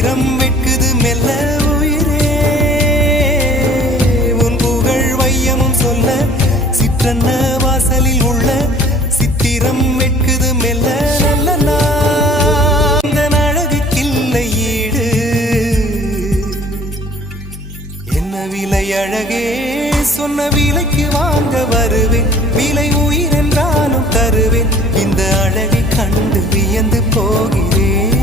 சித்திரம் வெட்குது மெல்ல உயிரே உன் புகழ் வையமும் சொல்ல சிற்றன்ன வாசலில் உள்ள சித்திரம் வெட்குது மெல்ல நல்ல இந்த அழகுக்கில்லை ஈடு என்ன விலை அழகே சொன்ன விலைக்கு வாங்க வருவேன் விலை உயிர் என்றாலும் தருவேன் இந்த அழகை கண்டு வியந்து போகிறேன்